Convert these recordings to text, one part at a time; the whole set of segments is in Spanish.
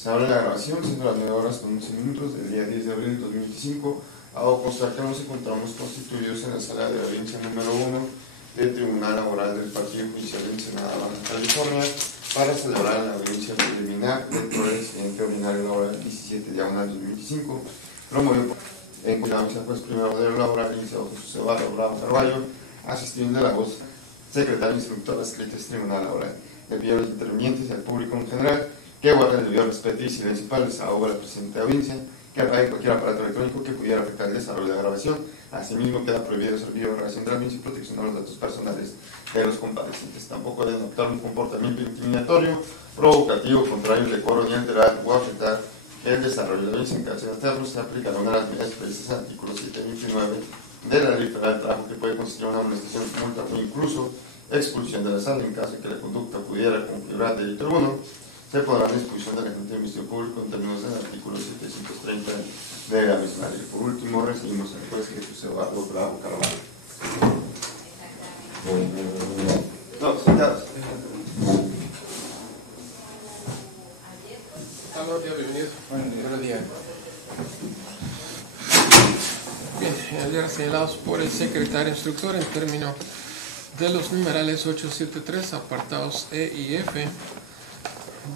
Se abre la grabación, siendo las 9 horas con 11 minutos del día 10 de abril de 2025. Hago constar que nos encontramos constituidos en la sala de audiencia número 1 del Tribunal Laboral del Partido Judicial de Ensenada, Baja California, para celebrar la audiencia preliminar dentro del expediente ordinario laboral 17/2025, promovido en cuya audiencia juez primero de laboral, licenciado Jesús Eduardo Bravo Carballo, asistiendo de la voz secretario instructor adscrito al Tribunal Laboral. Le pido a los intervinientes y al público en general que guarden el debido respeto y silencio para el desahogo de la presente audiencia, que apaguen cualquier aparato electrónico que pudiera afectar el desarrollo de la grabación. Asimismo, queda prohibido el servicio de grabación de la misma y protección de los datos personales de los comparecientes. Tampoco deben adoptar un comportamiento intimidatorio, provocativo, contrario al decoro, ni alterar o afectar el desarrollo de la audiencia. En caso de hacerlo, se aplicará una de las medidas previstas en el artículo 729 de la Ley Federal del Trabajo, que puede constituir una amonestación, multa o incluso expulsión de la sala. En caso de que la conducta pudiera configurar delito alguno, se podrá la expulsión del agente del Ministerio Público en términos del artículo 730 de la misma ley. Por último, recibimos al juez Jesús Eduardo Bravo Carvalho. No, sentados. Bienvenido. Buenos días. Bien, ayer señalados por el secretario instructor en términos de los numerales 873, apartados E y F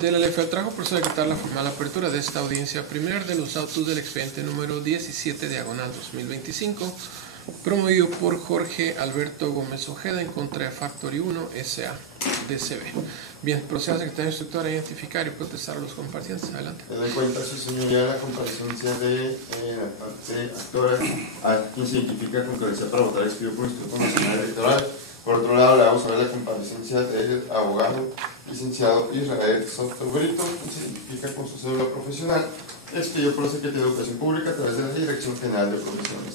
de la Ley Federal del Trabajo, procedo a decretar la formal apertura de esta audiencia preliminar de los autos del expediente número 17/2025, promovido por Jorge Alberto Gómez Ojeda en contra de Factory 1 S.A. DCB. Bien, proceda secretario instructor a identificar y protestar a los comparecientes. Adelante. Le doy cuenta, su señoría, la comparecencia de la parte actora, a quien se identifica con credencial para votar expedido por el Instituto Nacional Electoral. Por otro lado, le vamos a ver la comparecencia del abogado licenciado Israel Soto Brito, quien se identifica con su cédula profesional, expedido por la Secretaría de Educación Pública a través de la Dirección General de Profesiones.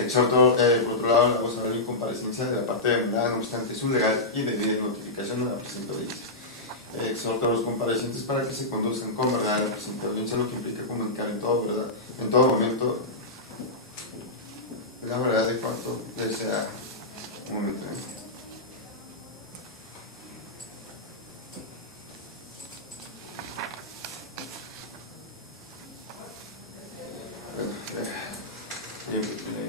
Exhorto, por otro lado, le vamos a ver la comparecencia de la parte demandada, no obstante su legal y debida notificación de la presente audiencia. Exhorto a los comparecientes para que se conduzcan con verdad a la presente audiencia, lo que implica comunicar en todo momento la verdad de cuanto desea un momento.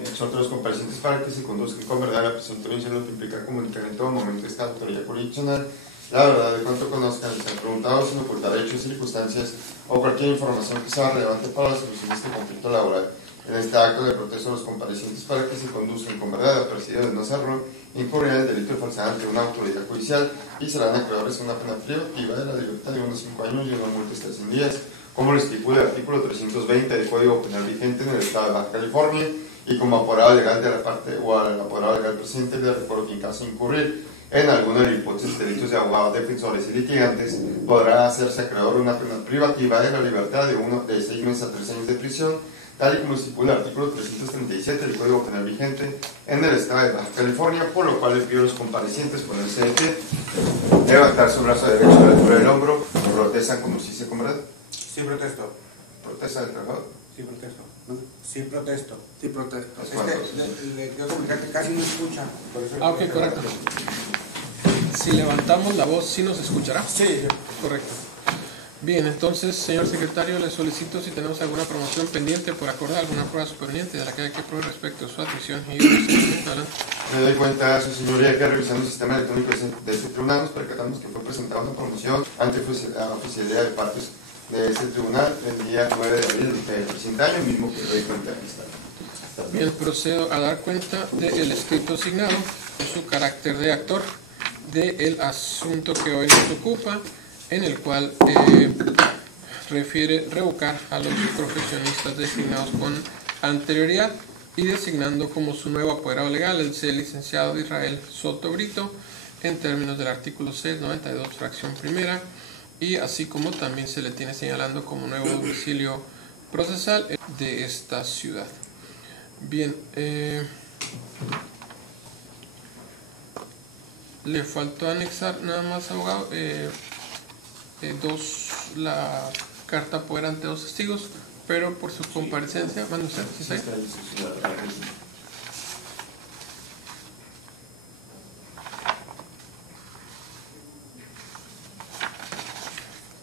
Exhorto a los comparecientes para que se conduzcan con verdad a la presente audiencia, lo que implica comunicar en todo momento esta autoridad jurisdiccional la verdad de cuanto conozcan, se han preguntado sin ocultar hechos, circunstancias o cualquier información que sea relevante para la solución de este conflicto laboral. En este acto le protesto a los comparecientes para que se conduzcan con verdad, apercibidos de no hacerlo, incurrirán en el delito de falsedad ante una autoridad judicial y serán acreedores a una pena privativa de la libertad de unos 5 años y una multa hasta 100 días, como lo estipula el artículo 320 del Código Penal vigente en el Estado de Baja California, y como apoderado legal de la parte o al apoderado legal presente le recuerdo que en caso de incurrir en alguna de las hipótesis de delitos de abogados, defensores y litigantes, podrá hacerse acreedor una pena privativa de la libertad de 6 meses a 3 años de prisión, tal y como estipula el artículo 337 del Código Penal vigente en el Estado de Baja California, por lo cual le pido a los comparecientes ponerse de pie, levantar su brazo derecho a la altura del hombro, protestan como si se comprende. Sí, protesto. ¿Protesta del trabajador? Sí, protesto. Sí, protesto. Sí, protesto. Le quiero comunicar que casi no escucha. Por eso Ok, correcto. Si levantamos la voz, ¿sí nos escuchará? Sí. Correcto. Bien, entonces, señor secretario, le solicito si tenemos alguna promoción pendiente por acordar, alguna prueba superveniente de la que hay que proveer respecto a su atención y procedimiento. Adelante. Me doy cuenta, su señoría, que revisando el sistema electrónico de este tribunal nos percatamos que fue presentada una promoción ante la oficialidad de partes de este tribunal el día 9 de abril del presente año, mismo que doy cuenta aquí está. Bien, procedo a dar cuenta del escrito asignado, su carácter de actor del asunto que hoy nos ocupa, en el cual refiere revocar a los profesionistas designados con anterioridad y designando como su nuevo apoderado legal el licenciado Israel Soto Brito en términos del artículo 692 fracción primera, y así como también se le tiene señalando como nuevo domicilio procesal de esta ciudad. Bien, le faltó anexar nada más, abogado, la carta poder ante 2 testigos, pero por su comparecencia, mande usted, ¿sí está ahí?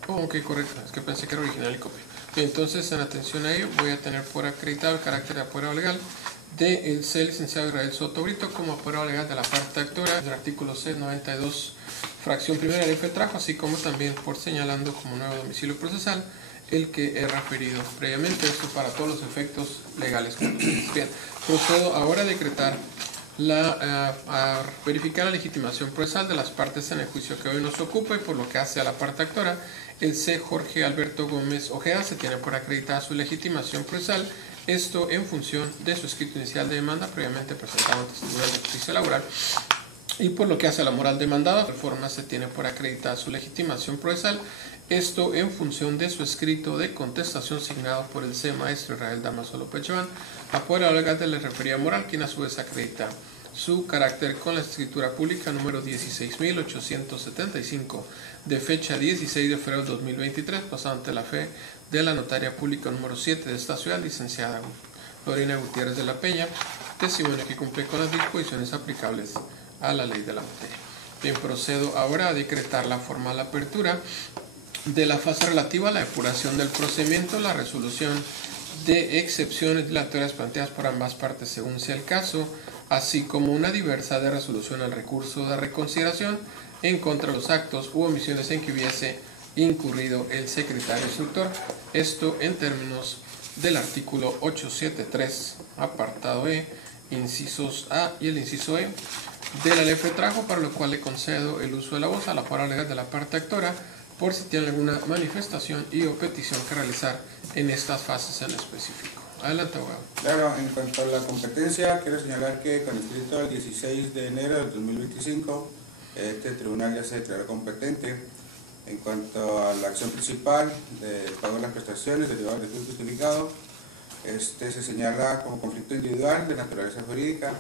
Oh, Ok, correcto, es que pensé que era original y copia. Bien, entonces, en atención a ello, voy a tener por acreditado el carácter de apoderado legal del C. licenciado Israel Soto Brito como apoderado legal de la parte actora del artículo 692, fracción primera del FETRAJO, así como también por señalando como nuevo domicilio procesal el que he referido previamente, esto para todos los efectos legales conocidos. Bien, procedo ahora a decretar a verificar la legitimación procesal de las partes en el juicio que hoy nos ocupa, y por lo que hace a la parte actora, el C. Jorge Alberto Gómez Ojeda se tiene por acreditada su legitimación procesal, esto en función de su escrito inicial de demanda previamente presentado ante el Tribunal de Justicia Laboral, y por lo que hace a la moral demandada, de forma se tiene por acreditada su legitimación procesal, esto en función de su escrito de contestación signado por el C. Maestro Israel Damaso López Joan, apoderado legal de la referida moral, quien a su vez acredita su carácter con la escritura pública número 16.875 de fecha 16 de febrero de 2023, pasada ante la fe de la notaria pública número 7 de esta ciudad, licenciada Lorena Gutiérrez de la Peña, testimonio que cumple con las disposiciones aplicables a la ley de la materia. Bien, procedo ahora a decretar la formal apertura de la fase relativa a la depuración del procedimiento, la resolución de excepciones dilatorias planteadas por ambas partes según sea el caso, así como una diversa de resolución al recurso de reconsideración en contra de los actos u omisiones en que hubiese incurrido el secretario instructor, esto en términos del artículo 873, apartado E, incisos A y el inciso E de la ley FETRAJO, para lo cual le concedo el uso de la voz a la palabra legal de la parte actora, por si tiene alguna manifestación y o petición que realizar en estas fases en específico. Adelante, abogado. Claro, en cuanto a la competencia, quiero señalar que con escrito el 16 de enero del 2025, este tribunal ya se declaró competente. En cuanto a la acción principal del pago de las prestaciones derivadas del juicio justificado, se señala como conflicto individual de naturaleza jurídica,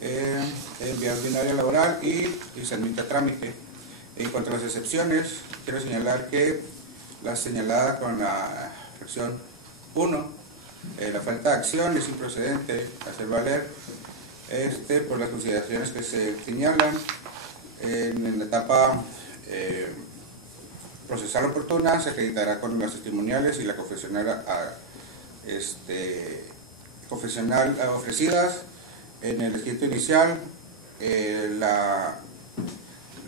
en vía ordinaria laboral y se admite a trámite. En cuanto a las excepciones, quiero señalar que la señalada con la fracción 1, la falta de acción es improcedente hacer valer por las consideraciones que se señalan en la etapa procesal oportuna. Se acreditará con las testimoniales y la confesional ofrecidas en el escrito inicial.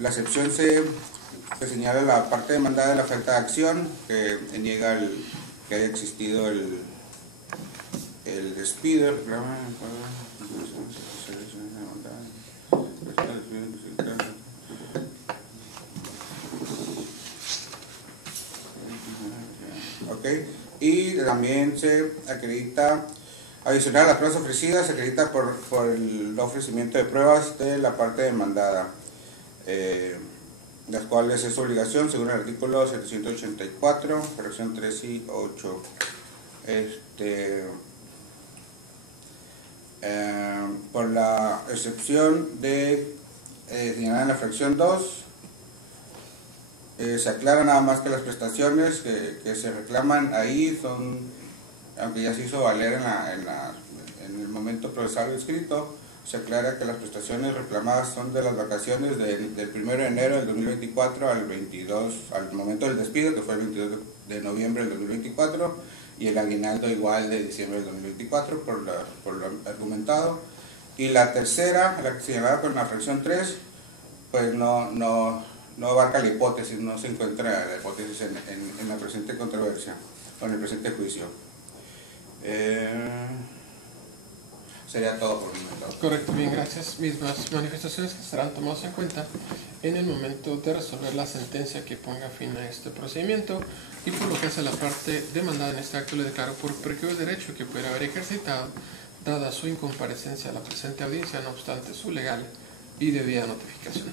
La excepción se señala la parte demandada de la falta de acción, que niega que haya existido el despido. Y también se acredita, adicional a las pruebas ofrecidas, se acredita por el ofrecimiento de pruebas de la parte demandada, las cuales es su obligación según el artículo 784, fracción 3 y 8. Por la excepción señalada en la fracción 2, se aclara nada más que las prestaciones que se reclaman ahí son, aunque ya se hizo valer en el momento procesal escrito, se aclara que las prestaciones reclamadas son de las vacaciones del 1 de enero del 2024 al momento del despido, que fue el 22 de noviembre del 2024, y el aguinaldo igual de diciembre del 2024, por lo argumentado. Y la tercera, la que se señalaba con la fracción 3, pues no abarca la hipótesis, no se encuentra la hipótesis en la presente controversia o en el presente juicio. Sería todo por mi momento. Correcto, bien, gracias. Mismas manifestaciones que serán tomadas en cuenta en el momento de resolver la sentencia que ponga fin a este procedimiento, y por lo que hace la parte demandada en este acto, le declaro por prescrito el derecho que pudiera haber ejercitado dada su incomparecencia a la presente audiencia, no obstante su legal y debida notificación.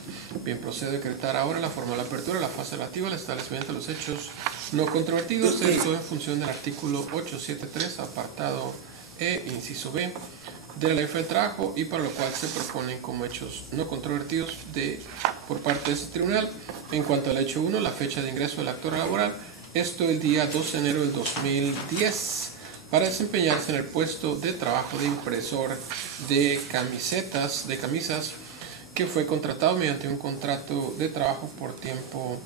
Bien, procedo a decretar ahora la formal apertura, la fase relativa al establecimiento de los hechos no controvertidos, esto en función del artículo 873, apartado E, inciso B, de la ley FETRAJO, y para lo cual se proponen como hechos no controvertidos por parte de este tribunal. En cuanto al hecho 1, la fecha de ingreso del actor laboral, esto el día 2 de enero del 2010, para desempeñarse en el puesto de trabajo de impresor de camisas, que fue contratado mediante un contrato de trabajo por tiempo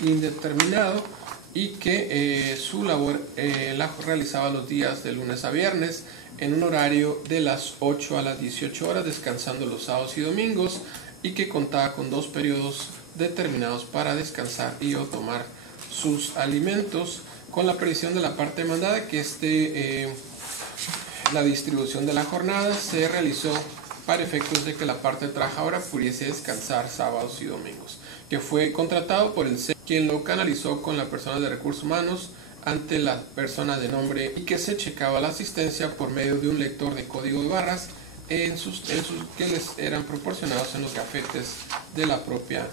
indeterminado y que su labor la realizaba los días de lunes a viernes en un horario de las 8 a las 18 horas, descansando los sábados y domingos, y que contaba con 2 periodos determinados para descansar y o tomar sus alimentos, con la previsión de la parte demandada que la distribución de la jornada se realizó para efectos de que la parte trabajadora pudiese descansar sábados y domingos, que fue contratado por el CEL, quien lo canalizó con la persona de recursos humanos ante la persona de nombre, y que se checaba la asistencia por medio de un lector de código de barras que les eran proporcionados en los gafetes de la propia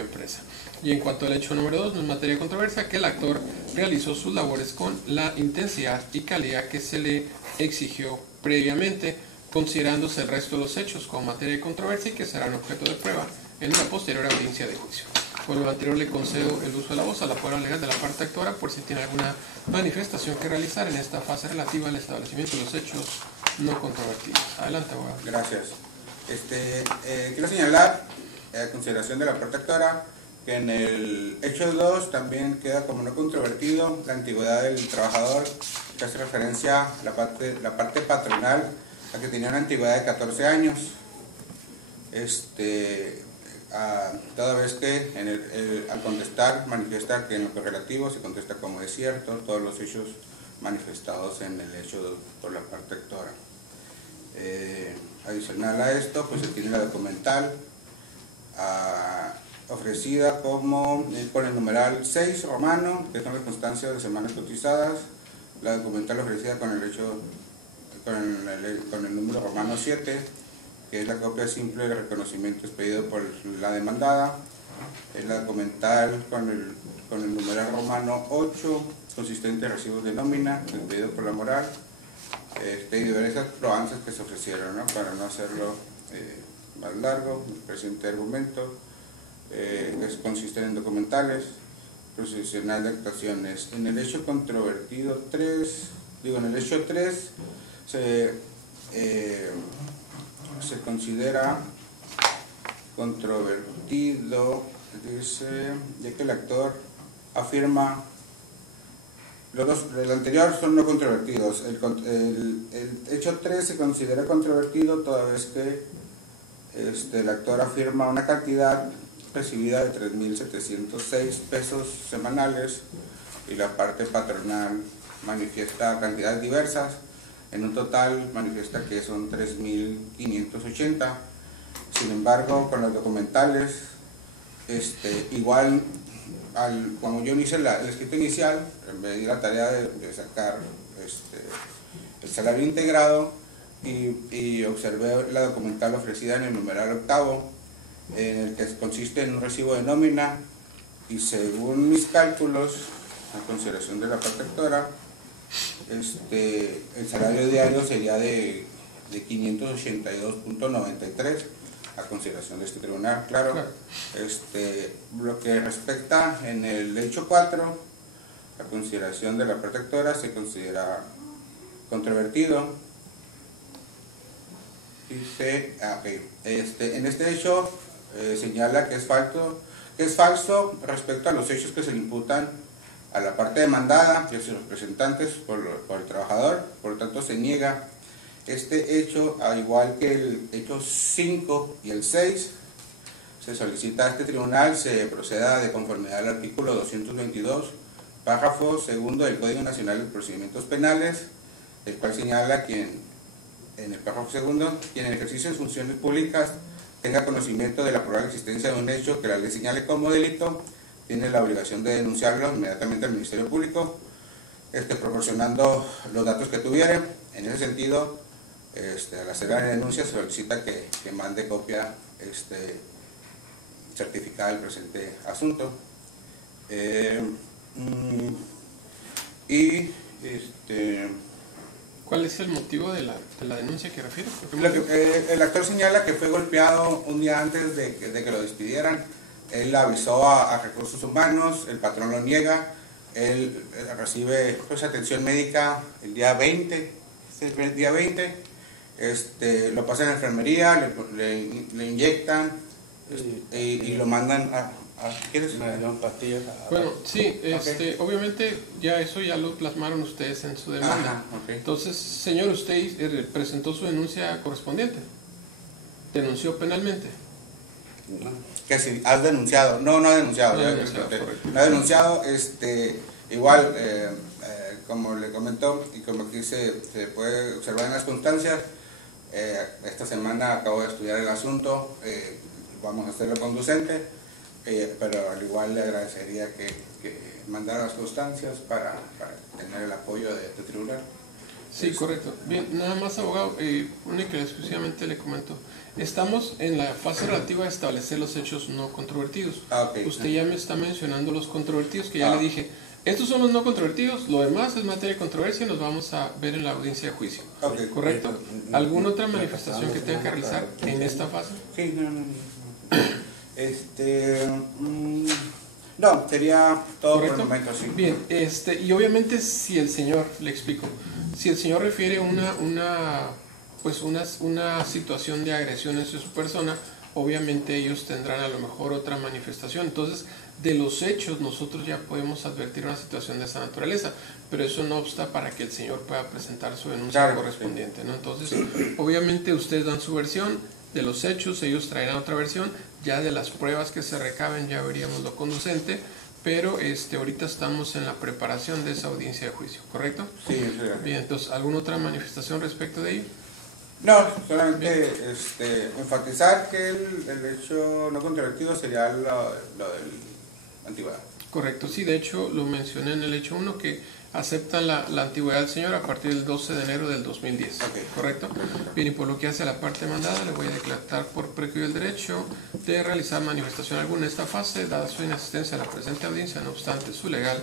empresa. Y en cuanto al hecho número 2, no es materia de controversia, que el actor realizó sus labores con la intensidad y calidad que se le exigió previamente, considerándose el resto de los hechos como materia de controversia y que serán objeto de prueba en una posterior audiencia de juicio. Por lo anterior, le concedo el uso de la voz a la prueba legal de la parte actora por si tiene alguna manifestación que realizar en esta fase relativa al establecimiento de los hechos no controvertidos. Adelante, abogado. Gracias. Quiero señalar, a consideración de la parte actora, que en el hecho 2 también queda como no controvertido la antigüedad del trabajador, que hace referencia a la parte patronal, a que tenía una antigüedad de 14 años. Toda vez que al contestar manifiesta que en lo correlativo se contesta como es cierto todos los hechos manifestados en el hecho 2 por la parte actora. Adicional a esto, pues se tiene la documental ofrecida como con el numeral 6 romano, que son las constancias de semanas cotizadas, la documental ofrecida con el número romano 7, que es la copia simple de reconocimiento expedido por la demandada, es la documental con el numeral romano 8, consistente en recibos de nómina, expedido por la moral, y diversas probanzas que se ofrecieron, ¿no? Para no hacerlo más largo, el presente argumento, que consisten en documentales, procesional de actuaciones. En el hecho controvertido 3, en el hecho 3 se considera controvertido, dice, ya que el actor afirma, el anterior son no controvertidos, el hecho 3 se considera controvertido toda vez que el actor afirma una cantidad recibida de 3.706 pesos semanales y la parte patronal manifiesta cantidades diversas. En un total manifiesta que son 3.580. Sin embargo, con los documentales, igual cuando yo hice el escrito inicial, me di la tarea de sacar el salario integrado y observé la documental ofrecida en el numeral octavo, en el que consiste en un recibo de nómina, y según mis cálculos, a consideración de la parte actora, el salario diario sería de 582.93 a consideración de este tribunal, claro. Lo que respecta en el hecho 4, a consideración de la parte actora, se considera controvertido. Dice, en este hecho señala que es falso respecto a los hechos que se le imputan a la parte demandada y a sus representantes por el trabajador, por lo tanto se niega este hecho, al igual que el hecho 5 y el 6. Se solicita a este tribunal se proceda de conformidad al artículo 222, párrafo segundo del Código Nacional de Procedimientos Penales, el cual señala que en el párrafo segundo, quien en ejercicio de funciones públicas tenga conocimiento de la probable existencia de un hecho que la ley señale como delito, tiene la obligación de denunciarlo inmediatamente al Ministerio Público, proporcionando los datos que tuviere. En ese sentido, al hacer la denuncia se solicita que mande copia certificada del presente asunto. ¿Cuál es el motivo de la denuncia que refiere? El actor señala que fue golpeado un día antes de que lo despidieran. Él avisó a Recursos Humanos, el patrón lo niega, él recibe atención médica el día 20, lo pasa en la enfermería, le inyectan y lo mandan ¿Quieres? Me dieron pastillas. Bueno, sí, Ok. obviamente ya eso ya lo plasmaron ustedes en su demanda. Ajá, ok. Entonces, señor, usted presentó su denuncia correspondiente. Denunció penalmente. No. Que si has denunciado. No, no ha denunciado. No ha ya denunciado, te- correcto. no ha denunciado. Igual, como le comentó y como aquí se puede observar en las constancias, esta semana acabo de estudiar el asunto. Vamos a hacerlo conducente, pero al igual le agradecería que mandara las constancias para tener el apoyo de este tribunal. Sí, correcto. Bien, nada más, abogado, única y exclusivamente le comento. Estamos en la fase relativa a establecer los hechos no controvertidos. Ok. Usted ya me está mencionando los controvertidos, que ya le dije. Estos son los no controvertidos, lo demás es materia de controversia y nos vamos a ver en la audiencia de juicio. Ok. ¿Correcto? ¿Alguna otra manifestación que tenga que realizar en esta fase? Sí, no. No, sería todo por el ¿Correcto? momento, sí. Bien, y obviamente si el señor, le explico, si el señor refiere una situación de agresión hacia su persona, obviamente ellos tendrán a lo mejor otra manifestación. Entonces, de los hechos nosotros ya podemos advertir una situación de esa naturaleza, pero eso no obsta para que el señor pueda presentar su denuncia Claro, correspondiente, ¿no? Entonces, obviamente ustedes dan su versión de los hechos, ellos traerán otra versión, ya de las pruebas que se recaben ya veríamos lo conducente, pero ahorita estamos en la preparación de esa audiencia de juicio, ¿correcto? Sí, sí. Bien, entonces, ¿alguna otra manifestación respecto de ello? No, solamente enfatizar que el hecho no controvertido sería lo del antigüedad. Correcto, sí, de hecho lo mencioné en el hecho 1 que aceptan la antigüedad del señor a partir del 12 de enero del 2010, Ok. ¿correcto? Bien, y por lo que hace a la parte demandada, le voy a declarar por precluido el derecho de realizar manifestación alguna en esta fase, dada su inasistencia a la presente audiencia, no obstante su legal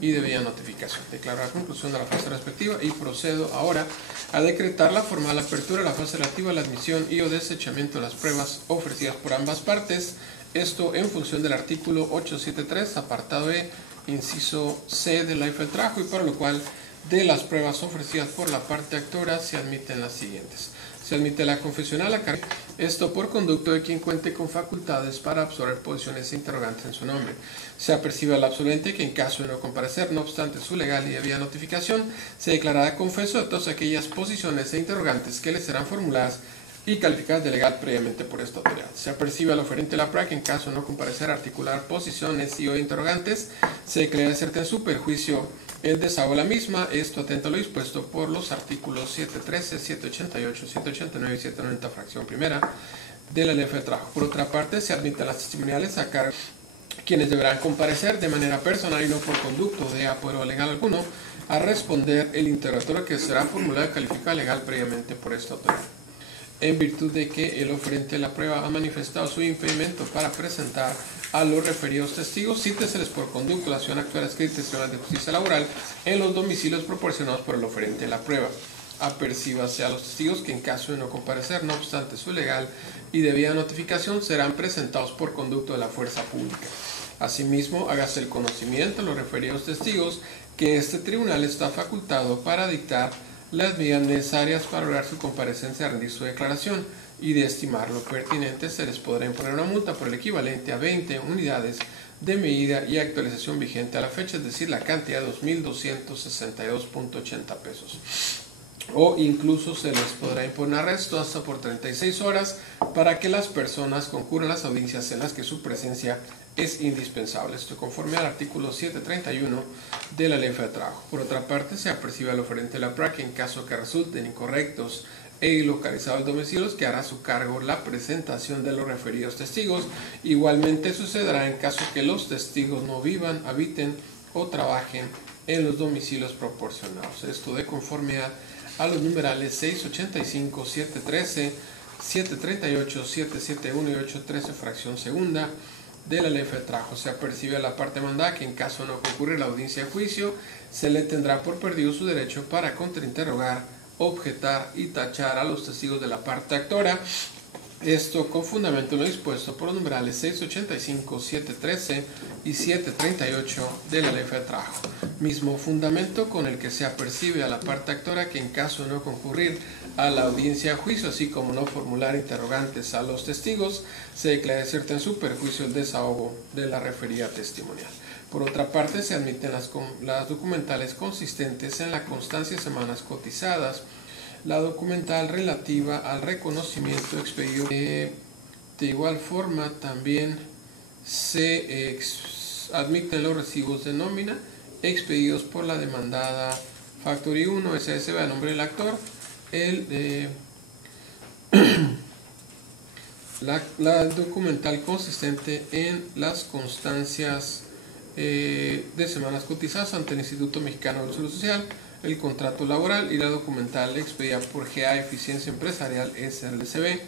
y debida notificación. Declaro la conclusión de la fase respectiva y procedo ahora a decretar la formal apertura de la fase relativa a la admisión y o desechamiento de las pruebas ofrecidas por ambas partes. Esto en función del artículo 873, apartado E, inciso C de la ley del trabajo, y para lo cual de las pruebas ofrecidas por la parte actora se admiten las siguientes. Se admite la confesional a cargo, esto por conducto de quien cuente con facultades para absorber posiciones interrogantes en su nombre. Se apercibe al absolvente que en caso de no comparecer, no obstante su legal y debida notificación, se declarará confeso de todas aquellas posiciones e interrogantes que le serán formuladas y calificadas de legal previamente por esta autoridad. Se apercibe al oferente la PRAC en caso de no comparecer a articular posiciones y o interrogantes, se declara cierta en su perjuicio el desahogo de la misma, esto atenta a lo dispuesto por los artículos 713, 788, 789 y 790, fracción primera de la ley del trabajo. Por otra parte, se admiten las testimoniales a cargo quienes deberán comparecer de manera personal y no por conducto de apoyo legal alguno a responder el interrogatorio que será formulado y calificado legal previamente por esta autoridad. En virtud de que el oferente de la prueba ha manifestado su impedimento para presentar a los referidos testigos, cíteseles por conducto la acción actual escrita en Tribunal de Justicia Laboral en los domicilios proporcionados por el oferente de la prueba. Apercíbase a los testigos que en caso de no comparecer, no obstante su legal y debida notificación, serán presentados por conducto de la fuerza pública. Asimismo, hágase el conocimiento a los referidos testigos que este tribunal está facultado para dictar las medidas necesarias para lograr su comparecencia a rendir su declaración y de estimar lo pertinente se les podrá imponer una multa por el equivalente a 20 unidades de medida y actualización vigente a la fecha, es decir, la cantidad de 2.262.80 pesos. O incluso se les podrá imponer arresto hasta por 36 horas para que las personas concurran a las audiencias en las que su presencia es indispensable. Esto conforme al artículo 731 de la Ley Federal de Trabajo. Por otra parte, se apercibe al oferente de la PRAC en caso que resulten incorrectos e ilocalizados domicilios que hará a su cargo la presentación de los referidos testigos. Igualmente sucederá en caso que los testigos no vivan, habiten o trabajen en los domicilios proporcionados. Esto de conformidad a los numerales 685, 713, 738, 771 y 813, fracción segunda de la Ley Federal de Trabajo. Se apercibe a la parte demandada que en caso no concurra la audiencia de juicio, se le tendrá por perdido su derecho para contrainterrogar, objetar y tachar a los testigos de la parte actora Esto con fundamento en lo dispuesto por los numerales 685, 713 y 738 de la Ley Federal de Trabajo. Mismo fundamento con el que se apercibe a la parte actora que en caso de no concurrir a la audiencia de juicio, así como no formular interrogantes a los testigos, se declara cierto en su perjuicio el desahogo de la referida testimonial. Por otra parte, se admiten las documentales consistentes en la constancia de semanas cotizadas, la documental relativa al reconocimiento expedido. De igual forma, también se admiten los recibos de nómina expedidos por la demandada Factory 1 SSB a nombre del actor, la documental consistente en las constancias de semanas cotizadas ante el Instituto Mexicano del Seguro Social, el contrato laboral y la documental expedida por GA Eficiencia Empresarial SLCB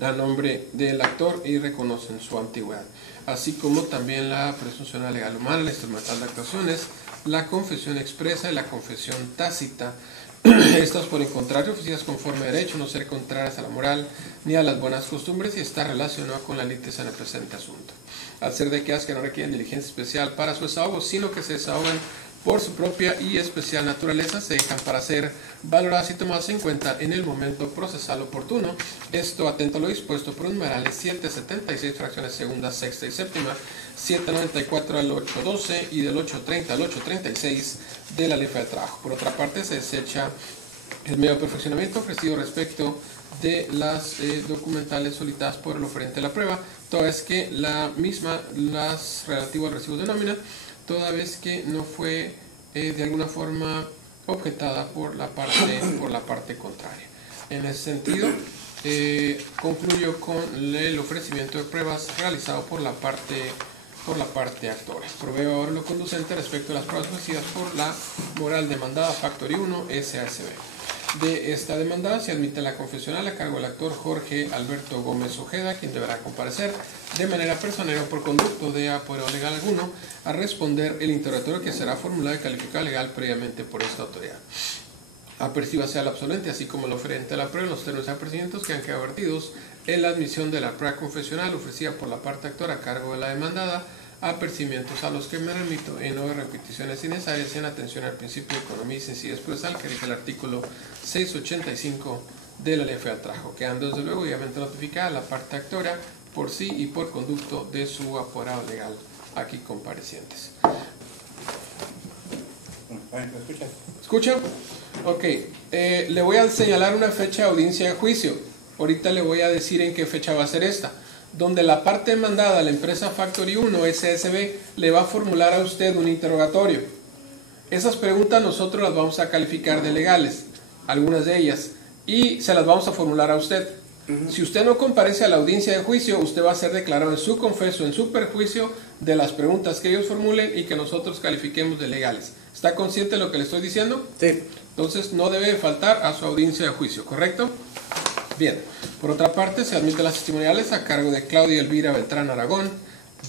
a nombre del actor y reconocen su antigüedad, así como también la presunción legal humana, la instrumental de actuaciones, la confesión expresa y la confesión tácita. Estas, por el contrario, oficinas conforme a derecho, no ser contrarias a la moral ni a las buenas costumbres y estar relacionadas con la litis en el presente asunto. Al ser de aquellas que no requieren diligencia especial para su desahogo, sino que se desahogan por su propia y especial naturaleza, se dejan para ser valoradas y tomadas en cuenta en el momento procesal oportuno. Esto atento a lo dispuesto por los numerales 776, fracciones segunda, sexta y séptima, 794 al 812 y del 830 al 836 de la Ley Federal de Trabajo. Por otra parte, se desecha el medio de perfeccionamiento ofrecido respecto de las documentales solicitadas por el oferente de la prueba, toda vez que las relativas al recibo de nómina, toda vez que no fue de alguna forma objetada por la parte contraria. En ese sentido, concluyo con el ofrecimiento de pruebas realizado por la parte actora. Proveo ahora lo conducente respecto a las pruebas ofrecidas por la moral demandada Factory 1 SASB. De esta demandada se admite la confesional a cargo del actor Jorge Alberto Gómez Ojeda, quien deberá comparecer de manera personal o por conducto de apodero legal alguno a responder el interrogatorio que será formulado y calificado legal previamente por esta autoridad. Apercíbase al absolvente, así como el oferente a la prueba, en los términos de apercibimientos que han quedado vertidos en la admisión de la prueba confesional ofrecida por la parte actora a cargo de la demandada, apercibimientos a los que me remito en no repeticiones innecesarias y en atención al principio de economía y sencillez procesal que rige el artículo 685 de la Ley Federal de Trabajo, quedando desde luego obviamente notificada la parte actora por sí y por conducto de su apoderado legal aquí comparecientes. ¿Escuchan? Ok, le voy a señalar una fecha de audiencia de juicio. Ahorita le voy a decir en qué fecha va a ser esta, donde la parte demandada, la empresa Factory 1 SSB, le va a formular a usted un interrogatorio. Esas preguntas nosotros las vamos a calificar de legales, algunas de ellas, y se las vamos a formular a usted. Si usted no comparece a la audiencia de juicio, usted va a ser declarado en su confeso, en su perjuicio de las preguntas que ellos formulen y que nosotros califiquemos de legales. ¿Está consciente de lo que le estoy diciendo? Sí. Entonces no debe faltar a su audiencia de juicio, ¿correcto? Bien. Por otra parte, se admiten las testimoniales a cargo de Claudia Elvira Beltrán Aragón,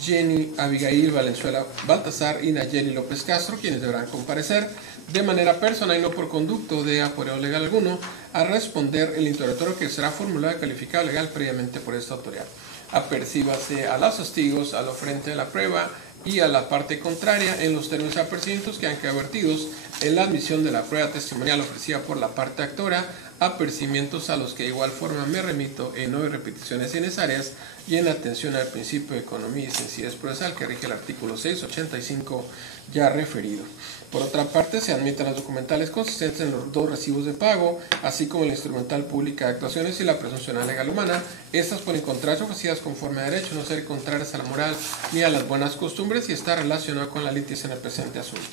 Jenny Abigail Valenzuela Baltasar y Nayeli López Castro, quienes deberán comparecer de manera personal y no por conducto de apoderado legal alguno a responder el interrogatorio que será formulado y calificado legal previamente por esta autoridad. Apercíbase a los testigos, al oferente de la prueba y a la parte contraria en los términos apercibimientos que han quedado vertidos en la admisión de la prueba testimonial ofrecida por la parte actora, apercibimientos a los que de igual forma me remito en no repeticiones innecesarias y en atención al principio de economía y sencillez procesal que rige el artículo 685 ya referido. Por otra parte, se admiten las documentales consistentes en los dos recibos de pago, así como la instrumental pública de actuaciones y la presunción legal humana. Estas pueden encontrarse ofrecidas conforme a derecho, no ser contrarias a la moral ni a las buenas costumbres y estar relacionadas con la litis en el presente asunto.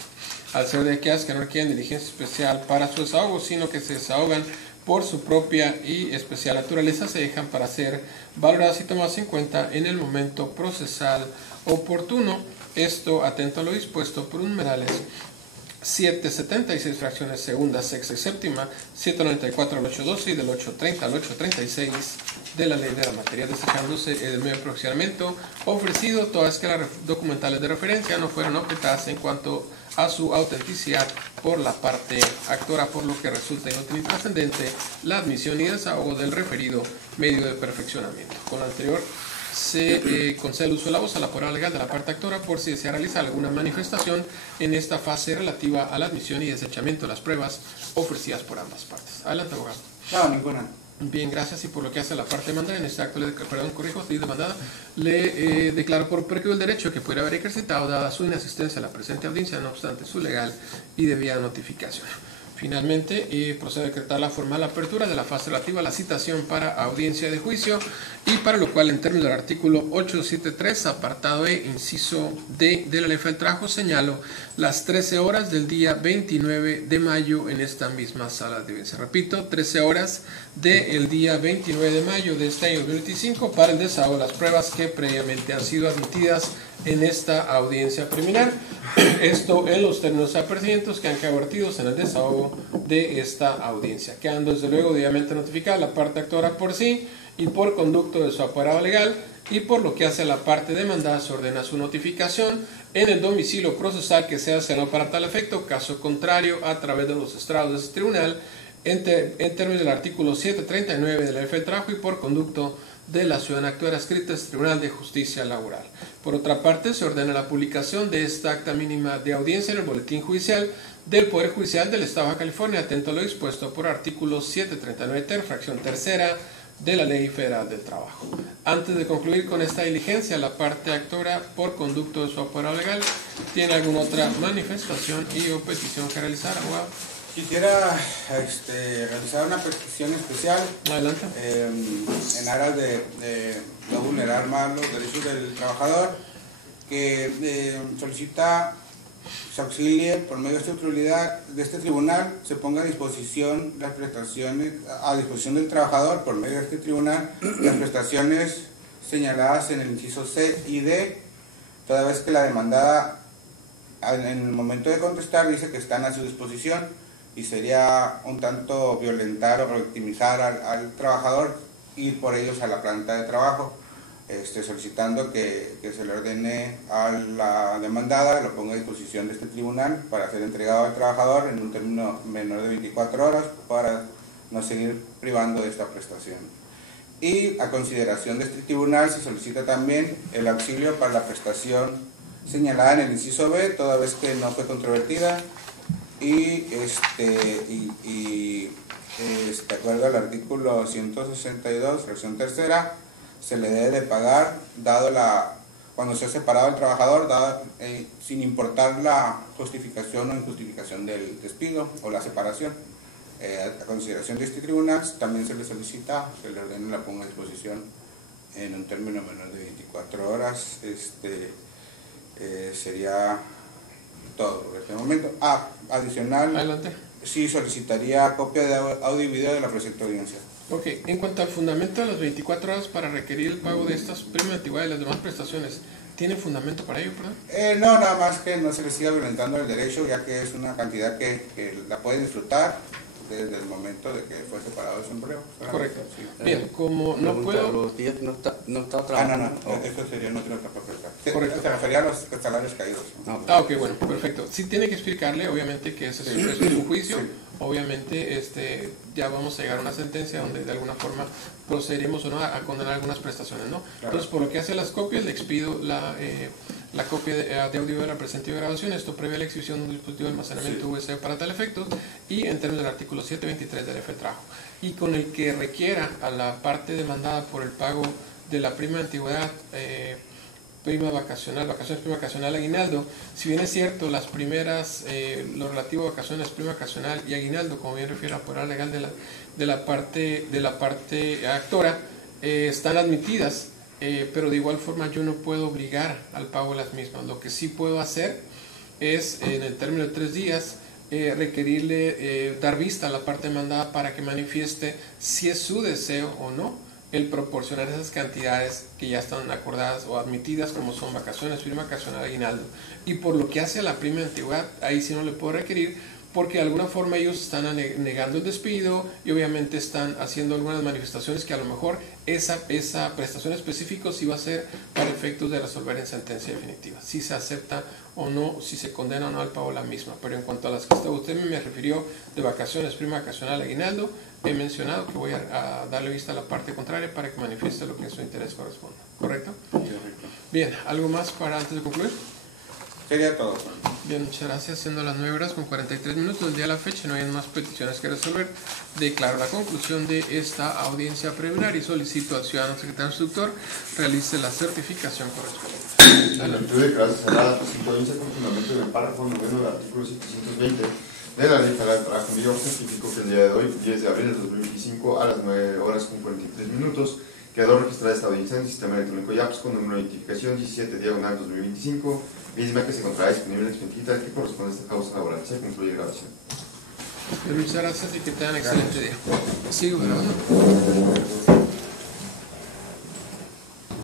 Al ser de aquellas que no requieren diligencia especial para su desahogo, sino que se desahogan por su propia y especial naturaleza, se dejan para ser valoradas y tomadas en cuenta en el momento procesal oportuno. Esto atento a lo dispuesto por los numerales 776, fracciones segunda, sexta y séptima, 794 al 812 y del 830 al 836 de la ley de la materia, desechándose el medio de procesamiento ofrecido todas que las documentales de referencia no fueron objetadas en cuanto a su autenticidad por la parte actora, por lo que resulta inútil y trascendente la admisión y desahogo del referido medio de perfeccionamiento. Con lo anterior, se concede el uso de la voz a la prueba legal de la parte actora por si desea realizar alguna manifestación en esta fase relativa a la admisión y desechamiento de las pruebas ofrecidas por ambas partes. Adelante, abogado. No, ninguna. Bien, gracias. Y por lo que hace a la parte demandada, en este acto, demandada, le declaro por perjuicio el derecho que pudiera haber ejercitado dada su inasistencia a la presente audiencia, no obstante su legal y debida notificación. Finalmente, procede a decretar la formal apertura de la fase relativa a la citación para audiencia de juicio y para lo cual, en términos del artículo 873, apartado E, inciso D de la Ley Federal del Trabajo, señalo las 13 horas del día 29 de mayo en esta misma sala de audiencia. Repito, 13 horas del día 29 de mayo de este año 2025 para el desahogo de las pruebas que previamente han sido admitidas en esta audiencia preliminar. Esto en los términos apercibidos que han quedado vertidos en el desahogo de esta audiencia, quedando desde luego debidamente notificada la parte actora por sí y por conducto de su apoderado legal, y por lo que hace a la parte demandada se ordena su notificación en el domicilio procesal que sea señalado para tal efecto, caso contrario a través de los estrados de este tribunal en términos del artículo 739 de la Ley Federal del Trabajo y por conducto de la ciudadana actora adscrita al Tribunal de Justicia Laboral. Por otra parte, se ordena la publicación de esta acta mínima de audiencia en el Boletín Judicial del Poder Judicial del Estado de California, atento a lo dispuesto por artículo 739 ter, fracción tercera de la Ley Federal del Trabajo. Antes de concluir con esta diligencia, la parte actora, por conducto de su apoderado legal, ¿tiene alguna otra manifestación y o petición que realizar, abogado? Quisiera realizar una petición especial. Adelante. En aras de no vulnerar más los derechos del trabajador, que solicita se auxilie por medio de esta utilidad de este tribunal, se ponga a disposición las prestaciones, a disposición del trabajador por medio de este tribunal, las prestaciones señaladas en el inciso C y D, toda vez que la demandada en el momento de contestar dice que están a su disposición, y sería un tanto violentar o victimizar al trabajador ir por ellos a la planta de trabajo, solicitando que se le ordene a la demandada, lo ponga a disposición de este tribunal para ser entregado al trabajador en un término menor de 24 horas para no seguir privando de esta prestación. Y a consideración de este tribunal se solicita también el auxilio para la prestación señalada en el inciso B, toda vez que no fue controvertida, y de acuerdo al artículo 162, fracción tercera, se le debe de pagar cuando se ha separado el trabajador, sin importar la justificación o injustificación del despido o la separación. A consideración de este tribunal también se le solicita que le ordene la ponga a disposición en un término menor de 24 horas. Sería todo por este momento. Adicional, Adelante. Sí solicitaría copia de audio y video de la presente audiencia. Ok, en cuanto al fundamento de las 24 horas para requerir el pago de estas primas de antigüedad y las demás prestaciones, ¿tiene fundamento para ello, perdón? No, nada más que no se le siga violentando el derecho, ya que es una cantidad que la puede disfrutar desde el momento de que fue separado de su empleo. Correcto. Sí. Bien, como no puedo... Los días no está trabajando. Eso sería no tiene otra propuesta. Correcto. Se refería a los salarios caídos. Ok, bueno, perfecto. Sí tiene que explicarle, obviamente, que ese es su juicio. Sí. Obviamente, ya vamos a llegar a una sentencia donde de alguna forma procederemos o no a condenar algunas prestaciones, ¿no? Claro. Entonces, por lo que hace las copias, le expido la copia de audio de la presente grabación, esto previa la exhibición de un dispositivo de almacenamiento USB para tal efecto, y en términos del artículo 723 del F del Trabajo, y con el que requiera a la parte demandada por el pago de la prima de antigüedad, prima vacacional, prima vacacional, aguinaldo. Si bien es cierto, las primeras, lo relativo a vacaciones, prima vacacional y aguinaldo, como bien refiere la poder legal de la parte actora, están admitidas, pero de igual forma yo no puedo obligar al pago de las mismas. Lo que sí puedo hacer es, en el término de 3 días, requerirle dar vista a la parte demandada para que manifieste si es su deseo o no el proporcionar esas cantidades que ya están acordadas o admitidas, como son vacaciones, prima vacacional, aguinaldo. Y por lo que hace a la prima de antigüedad, ahí sí no le puedo requerir, porque de alguna forma ellos están negando el despido y obviamente están haciendo algunas manifestaciones que a lo mejor esa prestación específica sí va a ser para efectos de resolver en sentencia definitiva, si se acepta o no, si se condena o no al pago la misma. Pero en cuanto a las que usted me refirió de vacaciones, prima vacacional, aguinaldo, he mencionado que voy a darle vista a la parte contraria para que manifieste lo que en su interés corresponda. ¿Correcto? Bien, ¿algo más para antes de concluir? Sería todo. Bien, muchas gracias. Siendo las 9:43 del día de la fecha, no hay más peticiones que resolver. Declaro la conclusión de esta audiencia preliminar y solicito al ciudadano secretario instructor realice la certificación correspondiente. En virtud de declararse cerrada, presento audiencia con fundamento en el párrafo 9 del artículo 720 de la Ley Federal del Trabajo en vigor, certifico que el día de hoy, 10 de abril de 2025, a las 9:43, quedó registrada esta audiencia en el sistema electrónico IAPS con número de identificación 17/2025, misma que se encontrará disponible en el expediente digital que corresponde a esta causa laboral. Se concluye la grabación. Muchas gracias y que tengan excelente día. Sigo grabando.